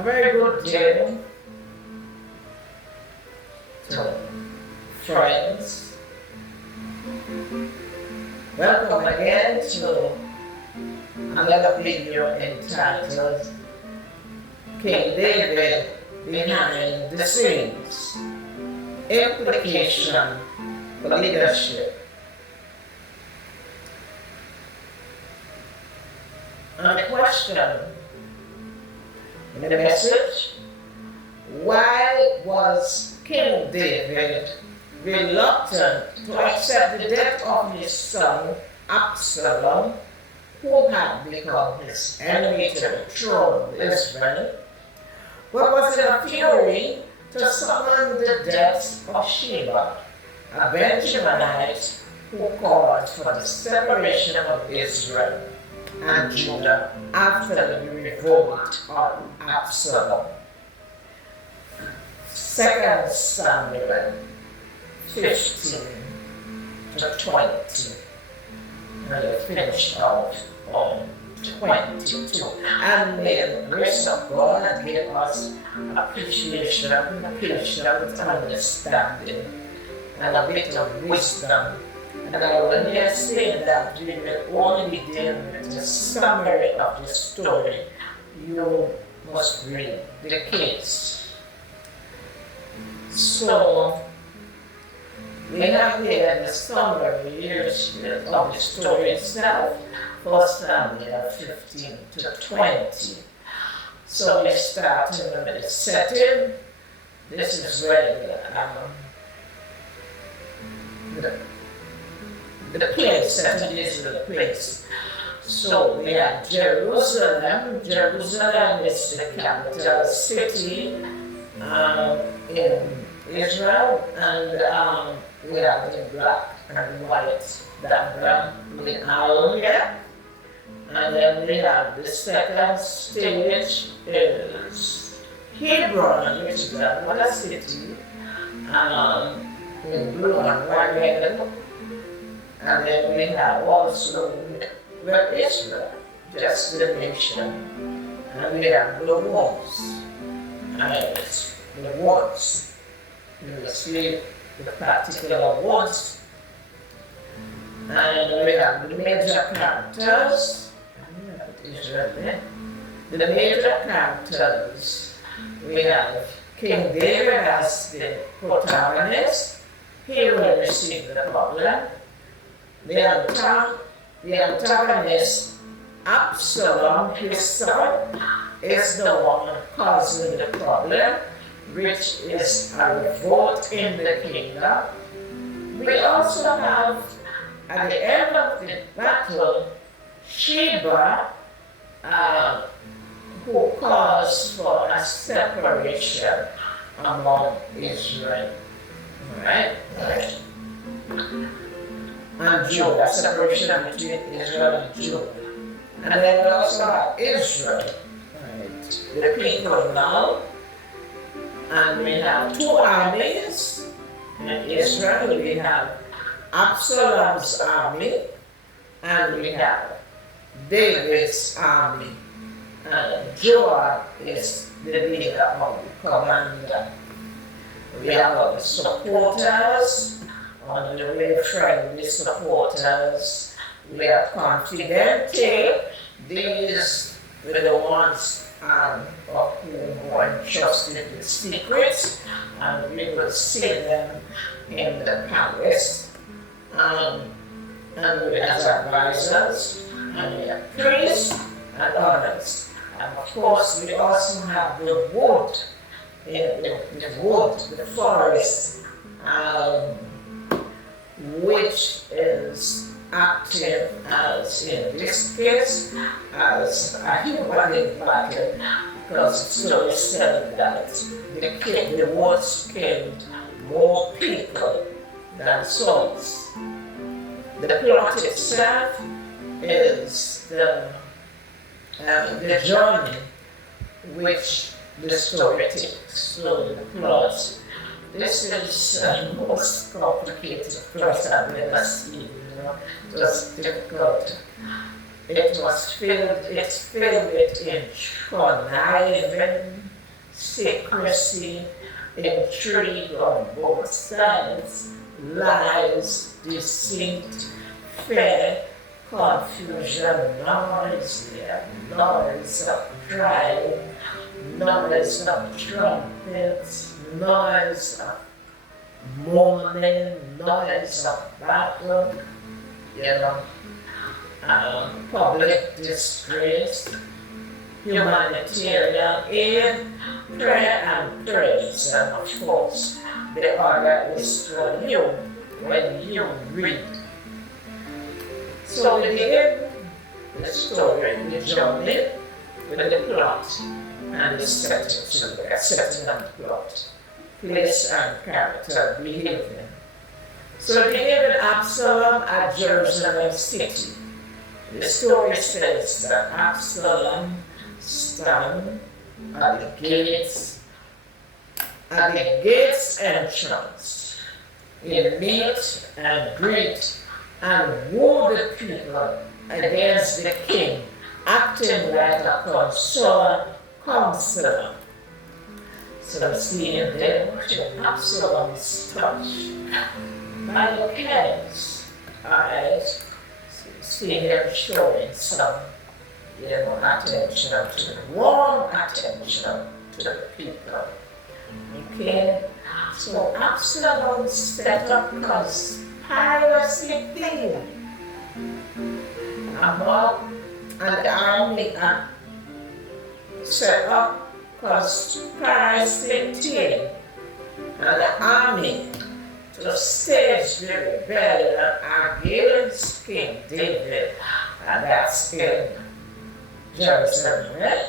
A very good day to friends. Welcome again to another video entitled King David Behind the Scenes, Implication for Leadership. And the question in the message: why was King David reluctant to accept the death of his son Absalom, who had become his enemy to the throne of Israel? But was it a fury to summon the death of Sheba, a Benjaminite who called for the separation of Israel and Judah after the revolt of Absalom? 2 Samuel 15 to 20, and we finished out on 22. And may the grace of God give us appreciation, patience, understanding, and a bit of wisdom. And I will here say that we will only deal with the summary of the story. You must read the case. So, we have here the summary of the story itself, 1 Samuel 15 to 20. So we start with the setting. This is where the place, setting is the place. So we have Jerusalem. Jerusalem is the capital city in Israel, and we have the black and white background with Arabia. And then we have the second stage is Hebron, which is another city, in blue and white red. And then we have also Israel, just the nation. And we have the walls. And the walls. You will see the particular walls. And we have the major characters. Israel there. The major characters. We have King David as the protagonist. He will receive the problem. The antagonist, Absalom, his son, is the one causing the problem, which is a revolt in the kingdom. We also have, at the end of the battle, Sheba, who calls for a separation among Israel. Right? And Judah, separation between Israel and Judah. And then we also have Israel, right, the people now. And we have two armies in Israel. We have Absalom's army, and we have David's army. And Joab is the leader of the commander. We have all the supporters, on the way friendly supporters. We are confidenti. These were the ones of whom were entrusted with secrets, and we will see them in the palace. And we have advisors, and we have priests and others. And of course, we also have the wood, the forest, which is active as, in this case, as a human in battle, because the story said that the woods killed more people than swords. The plot itself is the journey which the story takes. So the plot, this is the most complicated plot I've ever seen. It was difficult. It's filled with conniving, secrecy, intrigue on both sides, lies, deceit, fear, confusion, noise of pride, noise of trumpets, noise of mourning, noise of battle, public disgrace, humanitarian aid, prayer and praise, and of course, the order is for you when you read. So we begin the story, the journey, with the plot and the setting and plot, place and character, behavior. So we begin with Absalom at Jerusalem city. The story says that Absalom stand at the gates entrance, in meet and greet and woo the people against the king, acting like a counselor. So seeing them to Absalom's touch by the king's eyes, see him showing some attention to the warm attention to the people. Okay, so Absalom set up conspiracy thing among and the army set up conspiracy thing and the army to stage the rebellion against King David, and that's in Jerusalem, right?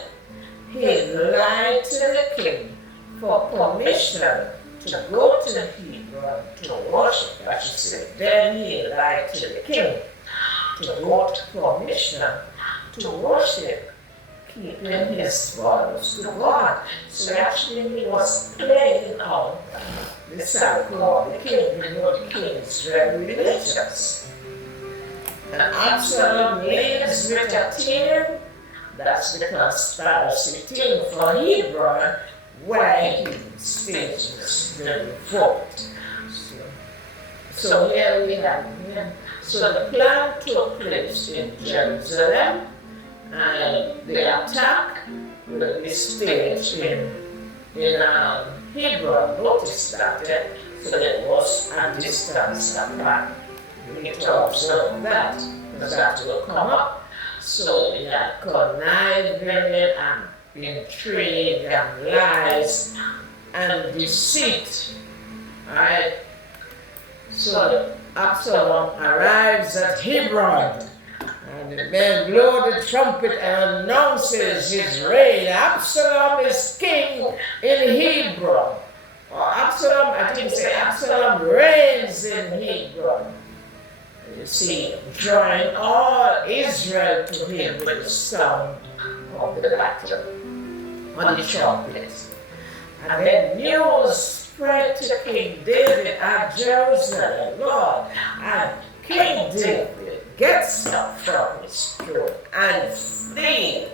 He lied to the king for permission to go to Hebron to worship, I should say. Then he lied to the king to go to permission to worship, keeping his vows to God. So actually he was playing out the cycle of the king. You know, the king is very religious. And Absalom lives with a team. That's the conspiracy team for Hebron, where he stages the revolt. So here we have him. So the plan took place in Jerusalem, and the attack will be staged in Hebron. Notice that, so there was a distance apart. You need to observe that, because that will come up. So we had conniving and intrigue and lies and deceit. Alright? So Absalom arrives at Hebron, and the men blow the trumpet and announces his reign. Absalom is king in Hebron. Or Absalom, I didn't say Absalom reigns in Hebron. You see, drawing all Israel to him with the sound of the battle on the trumpets. And then news spread to King David at Jerusalem, Lord, and King David gets up from his throne and flees,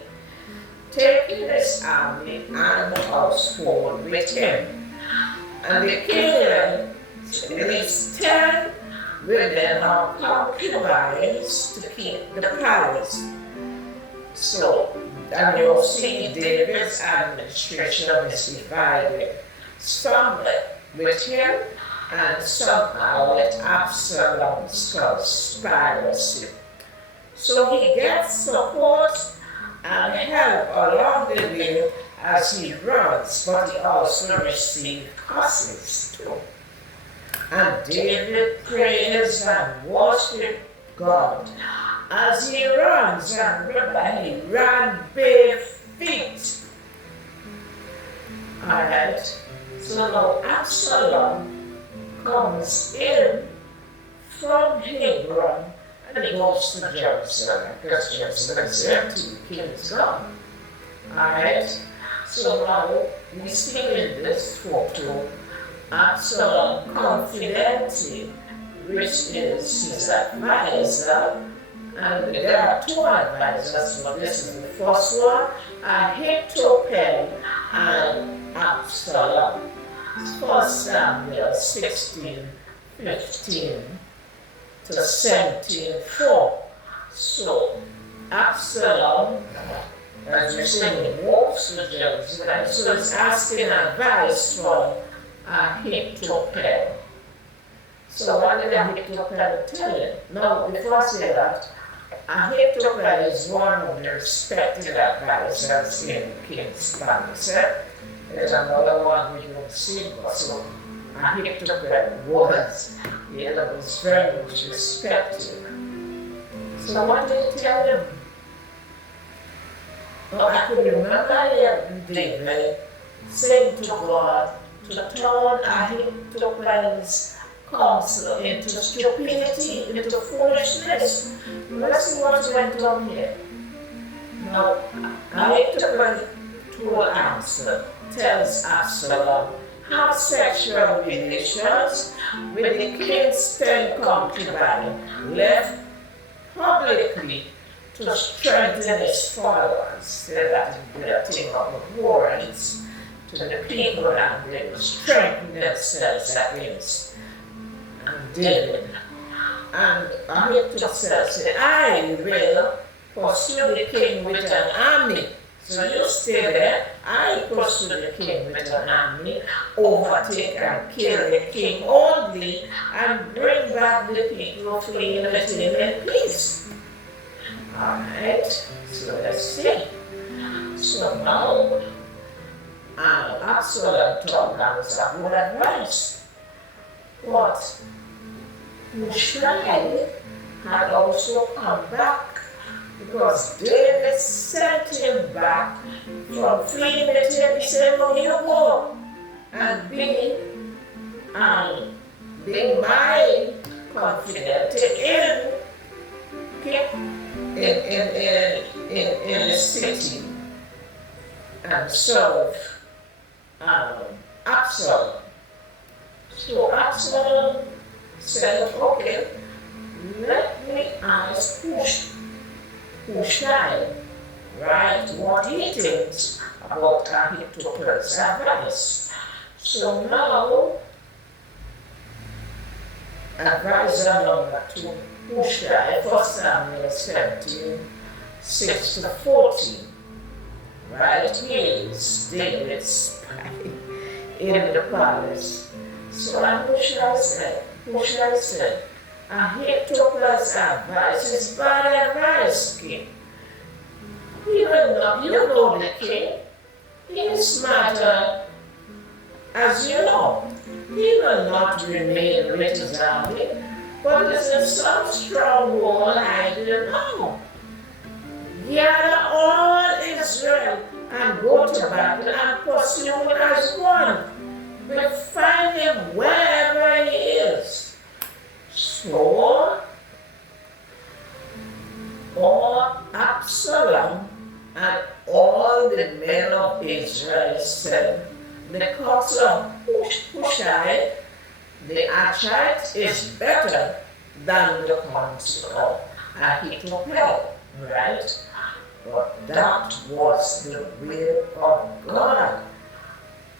taking his army and household with him. And the king leaves 10 women or concubines to keep the palace. So, and you'll see David's administration is divided. Some with him and some are with Absalom's conspiracy. So he gets support and help along the way as he runs, but he also receives curses too. And David prays and worships God as he runs, and remember, he ran bare feet. Alright, so now Absalom comes in from Hebron and he goes to Jerusalem, because Jerusalem is empty, the king is gone. Alright, so now we see in this photo Absalom confidently, which is his advisor, and there are two advisors, but this is the first one, Ahithophel, and Absalom. 1 Samuel 16:15-17:4. So Absalom, as you say, walks with Jerusalem, so he's asking advice from Ahithophel. So what did Ahithophel tell him? No, before I say that, Ahithophel is one of the respected advisors in King's palace. There's another one we don't see, but so Ahithophel was very much respected. So what did he tell him? Oh, I could remember David saying to God to turn Ahithophel's counsel into stupidity, into foolishness. Let's see what went on here. Now, Ahithophel told Absalom, tells Absalom, have sexual relations with the king's 10 concubines, left publicly to strengthen his followers, so that he would take up warrants to the people and they would strengthen themselves against David. And Ahithophel said, I will pursue the king with an army. So you stay there, I pursue the king with an army, overtake and kill the king only, and bring back the people fleeing with him in peace. Alright, so let's see. So now, Absalom thought that was a good advice. But Hushai had also come back because David sent him back from fleeing with him. He said, no, you go and be my confidant in the city and serve Absalom. So Absalom said, okay, let me ask Hushai, right, what he thinks about Ahithophel's advice. So now, advisor number 2, Hushai, 1 Samuel 17:6-14. Right, he is David's spy in the palace. So Hushai said, Ahithophel's advice is bad advice, king. You know the king. He is smarter, as you know. He will not remain with his army, but is in some stronghold I didn't know. Gather all Israel and go to battle and pursue him as one. But find him wherever he is. So, all Absalom and all the men of Israel said, the counsel of Hushai, the Archite, is better than the counsel of Ahithophel, right? But that was the will of God.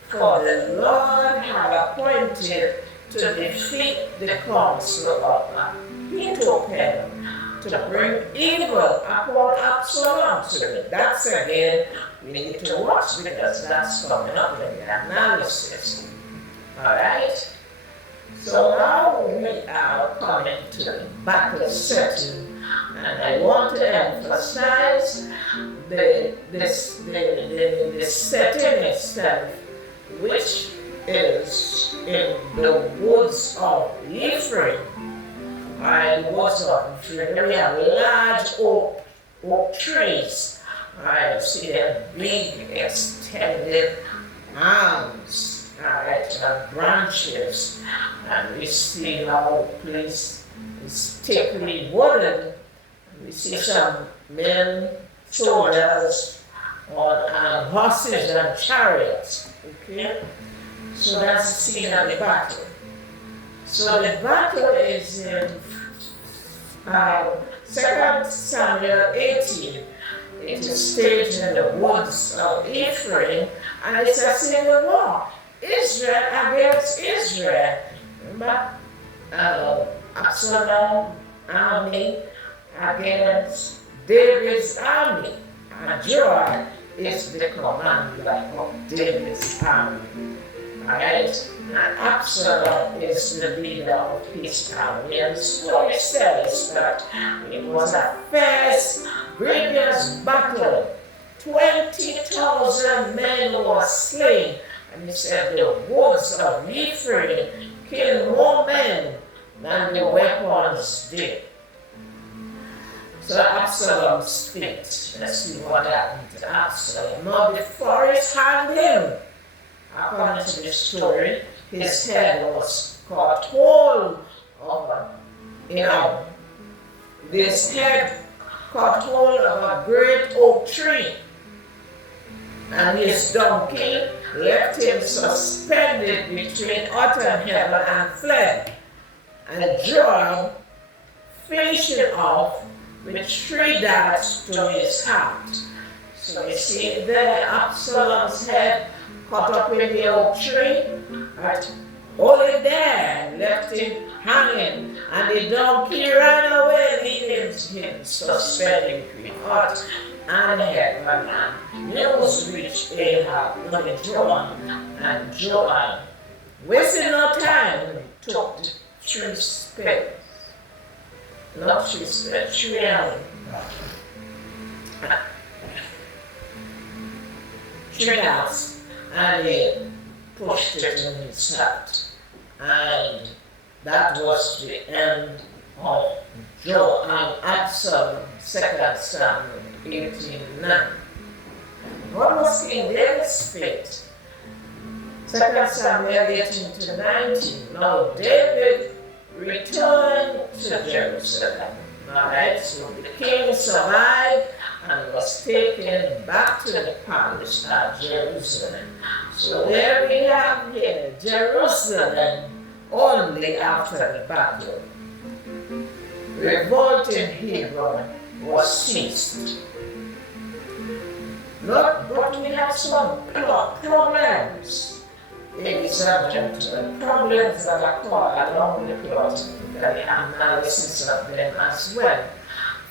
For the Lord had appointed to defeat the counsel of Ahithophel, to bring evil upon Absalom. So that's again, we need to watch because that's coming up in the analysis. Alright? So now we are coming to the battle setting, and I want to emphasize the setting itself, which is in the woods of Ephraim. The woods of Ephraim, we have large oak trees. See them big, extended arms, and branches. And we see now the place is thickly wooded. We see some men, soldiers, on horses and chariots. Okay? So that's the scene of the battle. So the battle is in 2 Samuel 18. It is staged in the woods of Ephraim, And it's a civil war. Israel against Israel. Remember? Absalom army against David's army. And Joab is the commander of David's army. Alright? And Absalom is the leader of his army. And the story says that it was a fierce, grievous battle. 20,000 men were slain. And he said the woods of Ephraim killed more men than the weapons did. So Absalom's fate. Let's see what happened to Absalom. Now the forest had him. According to the story, his head was caught hold of this head caught hold of a great oak tree. And his donkey left him suspended between earth and heaven and fled. And Joab finished him off with 3 darts to his heart. So you see there Absalom's head caught up in the oak tree, right? Only there left him hanging, and the donkey ran away, leaving him suspended between earth and heaven. And news reached Ahab, Joab, and Joab, wasting no time, took the 3 spears. Not 3 spears, 3 arrows. 3 darts. And he pushed it in his heart. And that was the end of Joab and Absalom, 2 Samuel 18:9. What was King David's fate? 2 Samuel 18-19. Now David returned to Jerusalem. Alright, so the king survived and was taken back to the palace at Jerusalem. So there we have here Jerusalem only after the battle. Revolt in Hebron was ceased. But we have some problems in the subject, problems that are called along with the plot, the analysis of them as well.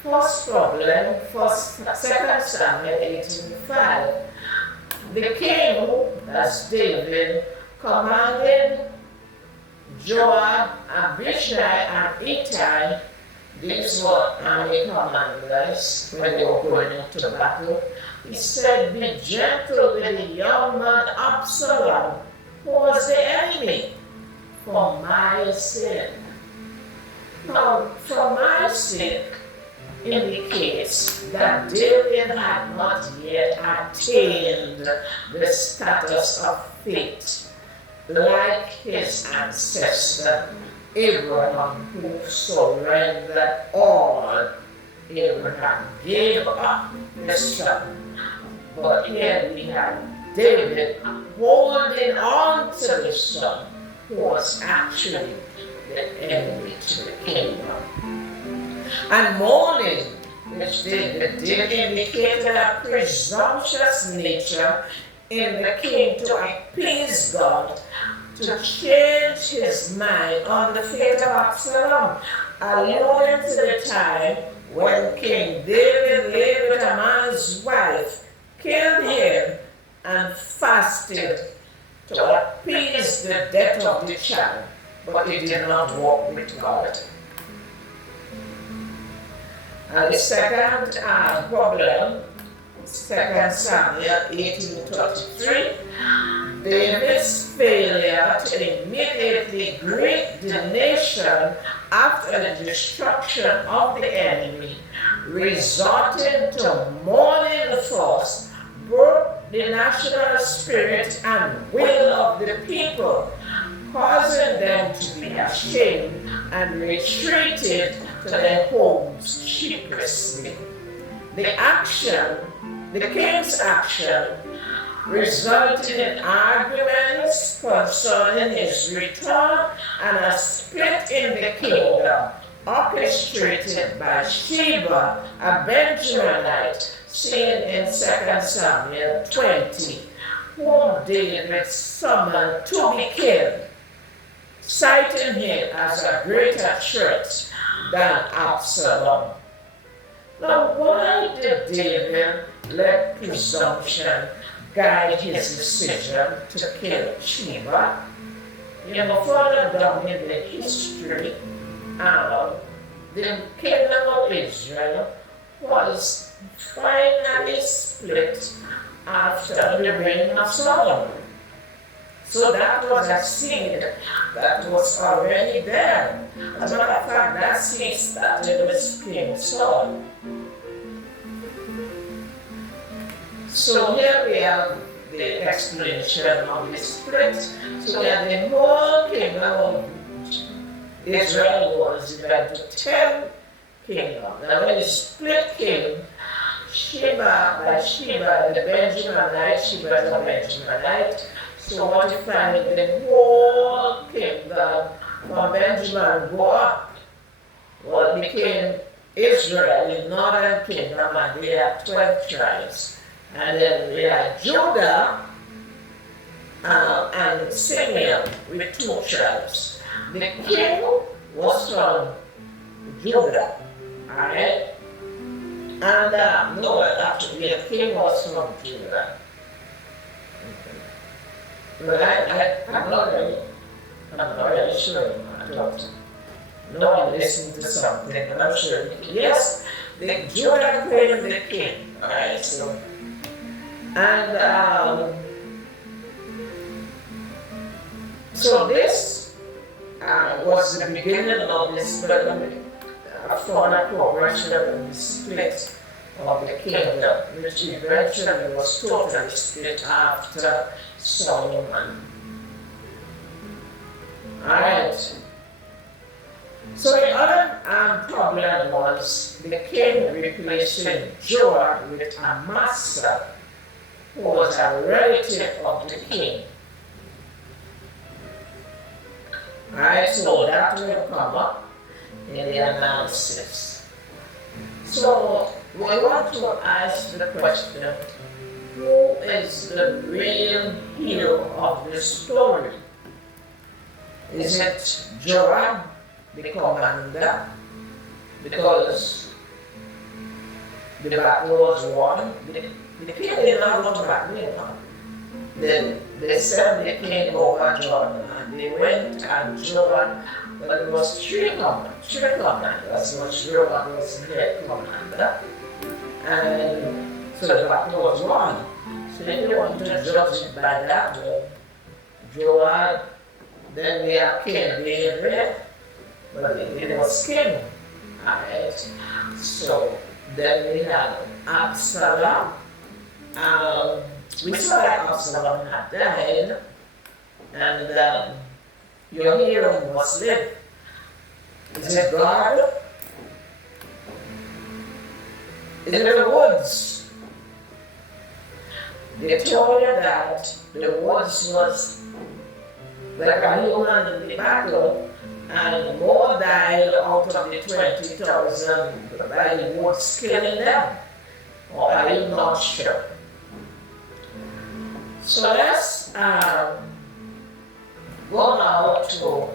First problem, 2 Samuel 18:5. The king, that's David, commanded Joab, Abishai, and Ittai. These were army commanders when they were going into battle. He said, be gentle with the young man Absalom, who was the enemy, for my sake. Now, for my sake indicates that David had not yet attained the status of faith like his ancestor Abraham, who surrendered all. Abraham gave up his son. But here we have David holding on to the son, who was actually the enemy to the kingdom. And mourning, which David did, indicated a presumptuous nature in the king to appease God, to change his mind on the fate of Absalom, alluding to the time when King David lay with a man's wife, killed him, and fasted to appease the death of the child, but he did not walk with God. And the second problem, 2 Samuel 18:33, David's failure to immediately greet the nation after the destruction of the enemy, resulting to mourning the force, broke the national spirit and will of the people, causing them to be ashamed and retreated to their homes sheepishly. The king's action, resulted in arguments concerning his return and a split in the kingdom, orchestrated by Sheba, a Benjaminite, seen in 2 Samuel 20. whom David summoned to be king, citing him as a greater threat than Absalom. Now, why did David let presumption guide his decision to kill Sheba? Further down in the history, the kingdom of Israel was finally split after the reign of Solomon. So that was a seed that was already there. As a matter of fact, that seed started with King Saul. So here we have the explanation of the split. So that the whole kingdom of Israel was divided into 10 kingdoms. Now when the split came, Sheba, the Benjaminite, Sheba is a Benjaminite. So what you find is the whole kingdom from Benjamin go up. Well, it became Israel, the northern kingdom, and they had 12 tribes. And then we had Judah and Simeon with 2 tribes. The king was from Judah, alright? And no, actually, the king was from Judah. But I'm not really sure. I don't know. I listened to something, and I'm sure. Yes, the Judah claimed the king, alright? So, and so this was the beginning of this further progression of the split of the kingdom, which eventually was totally split after Solomon. Alright. So the other problem was the king replacing Joab with Amasa, who was a relative of the king. Alright, so that will come up in the analysis. So we want to ask the question, who is the real hero of the story? Is it Joab, the commander, because the battle was won? The king did not go to battle. Then they sent the king over Jordan, and they went and Joab, but it was three commanders, so Joab was the head commander. And so the battle was won. So if you want to judge it by that way, Joab, then we have King David, but it was king. Alright. So then we have Absalom. We saw that Absalom had died, and your hero must live. Is it God? Is it the woods? They told you that the woods was like a human in the battle, and more died out of the 20,000 by the woods killing them. Or are you not sure? So let's go now to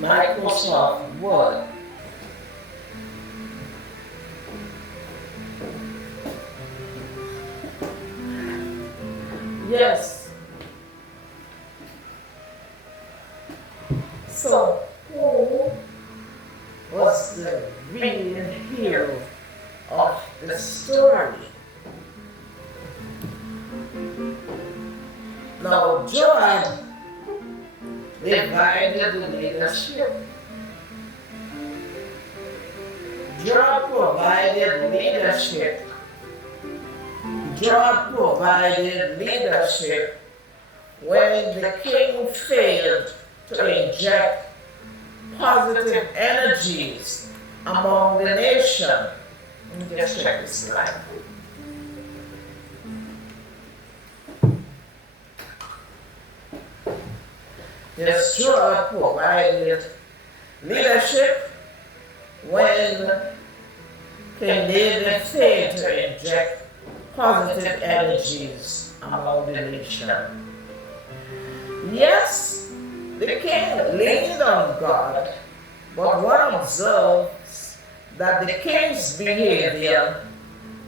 Microsoft Word. Yes. So, who was the real hero of the story? Now, Joab divided the leadership. Joab provided leadership. Joab provided leadership when the king failed to inject positive energies among the nation. Let me just check this slide. Yes, Joab provided leadership when King David failed to inject positive energies among the nation. Yes, the king leaned on God, but one observes that the king's behavior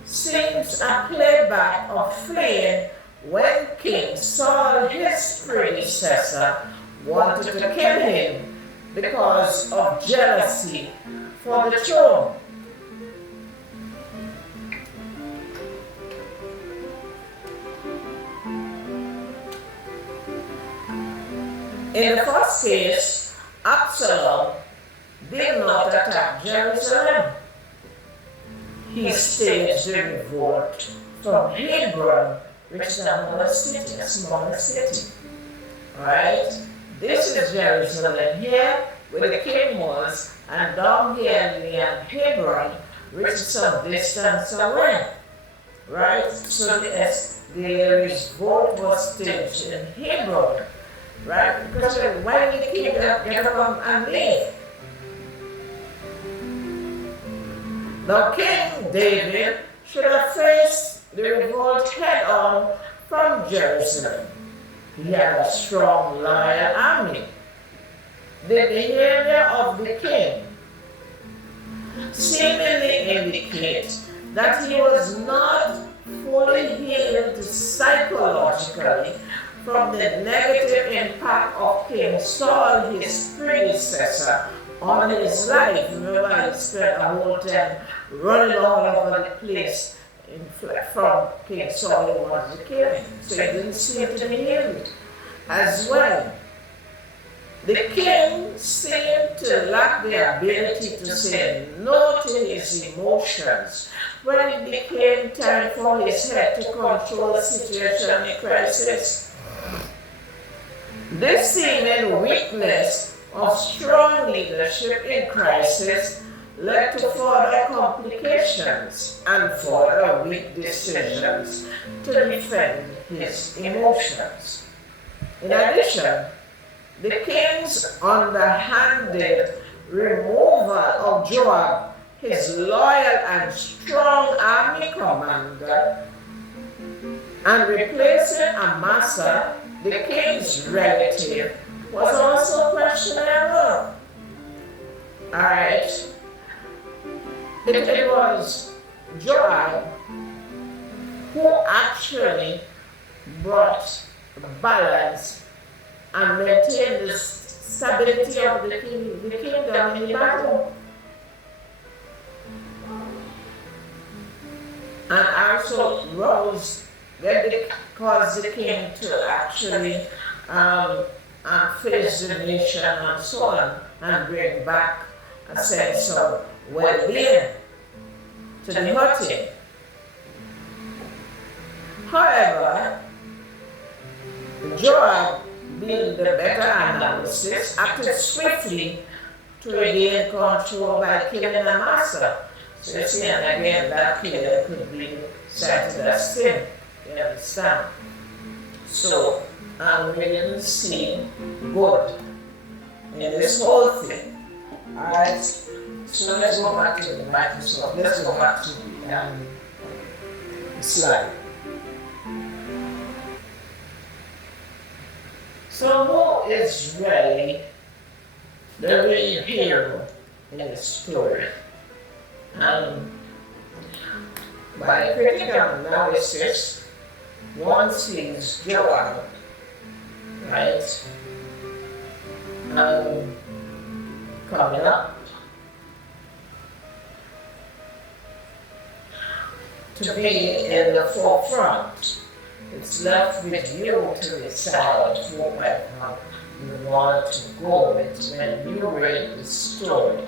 seems a playback of fleeing when King Saul, his predecessor, wanted to kill him because of jealousy for the throne. In the first case, Absalom did not attack Jerusalem. He staged the revolt from Hebron, which is another city, a smaller city. Right? This is Jerusalem here, where the king was, and down here near Hebron, which is some distance away. Right? So the revolt was staged in Hebron. Right? Because when the king get up and leave. Now King David should have faced the revolt head on from Jerusalem. He had a strong, loyal army. The behavior of the king seemingly indicates that he was not fully healed psychologically from the negative impact of King Saul, his predecessor, on his life. Remember, he spent a whole time running all over the place from King Saul who wanted to kill him. So he didn't seem to be healed as well. The king seemed to lack the ability to say no to his emotions when it became time for his head to control the situation in crisis. This seeming weakness of strong leadership in crisis led to further complications and further weak decisions to defend his emotions. In addition, the king's underhanded removal of Joab, his loyal and strong army commander, and replacing Amasa, the king's relative, was also questionable. Alright. It was Joab who actually brought balance and maintained the stability of the kingdom in the battle. And also caused the king to actually face the nation and so on, and bring back a sense of well-being to the hurting. However, Joab, being the better analysis, acted swiftly to regain control by killing Amasa. So you see, and again, that killing could be cited as sin. You understand? So, we didn't see good in this whole thing. Alright, so let's go back to the Microsoft. Let's go back to the slide. So who is really the real hero in the story? By critical analysis, one sees Joab, right, coming up to be in the forefront. It's left with you to decide where you want to go with when you read the story.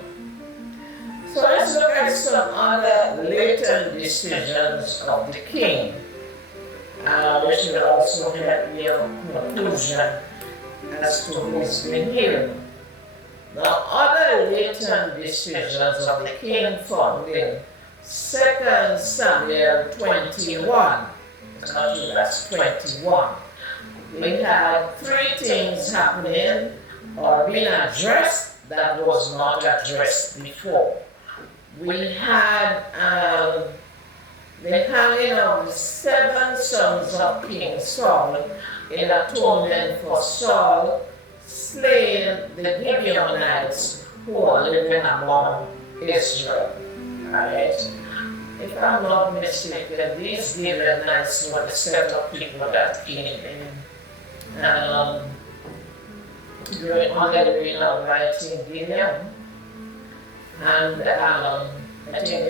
So let's look at some other later decisions of the king, which will also help me a conclusion as to who's been here. Now, other later decisions of the king found in 2 Samuel 21. That's 21. We had three things happening or being addressed that was not addressed before. We had the hanging of the 7 sons of King Saul in atonement for Saul slaying the Gibeonites who were living among Israel. Alright? If I'm not mistaken, these Gibeonites were the set of people that came in during under the reign of writing Gideon. And I think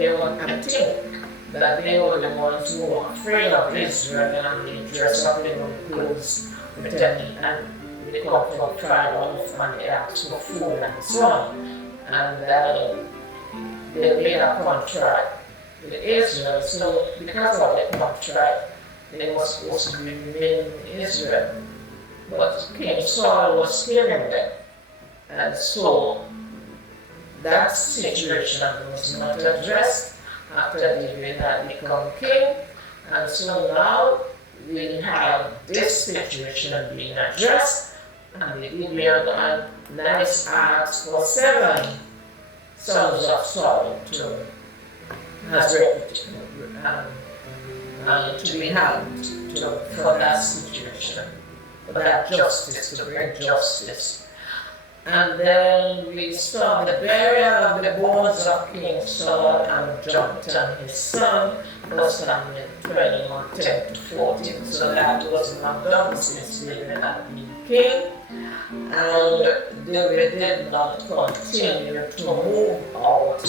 that they were the ones who were afraid of Israel and they dressed up in clothes, pretending, and they come from far off and they asked for food and so on. And they made a contract with Israel, so because of the contract, they were supposed to remain in Israel. But King Saul was killing them. And so that situation was not addressed after David had become king. And so now we have this situation being addressed, and the Gibeonites asked for 7 sons of Saul to be hanged for that situation, for that justice, to bring justice. And then we saw the burial of the bones of King Saul and Jonathan his son, 1 Samuel 21, 10 to 14. So that was not done since David had been king. And David did not continue to move out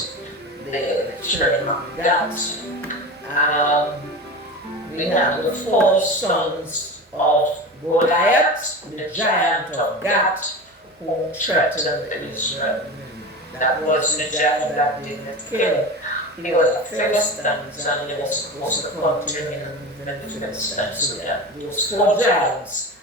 the children of Gath. We have the 4 sons of Goliath, the giant of Gath, who threatened Israel. That was the giant that David killed. He was a Philistine, and he was supposed to continue in the Philistines. So that those 4 giants,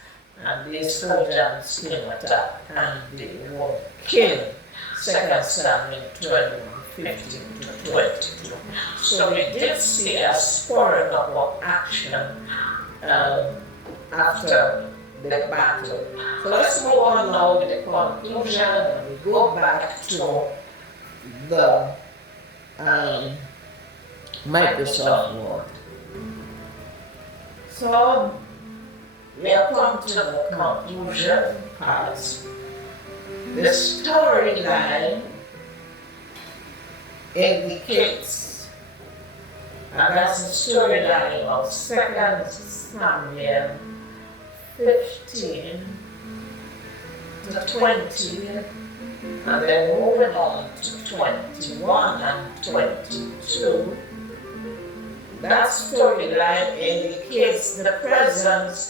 and these 4 giants came attack, and they were killed. 2 Samuel 21, 15 to 22. So we did see a spurring up of action after the battle. So let's move on now with the conclusion, and we go back to the Microsoft Word. So we have come to the conclusion part. The storyline indicates, and that's the storyline of 2 Samuel 15 to 20, and then moving on to 21 and 22. That storyline indicates the presence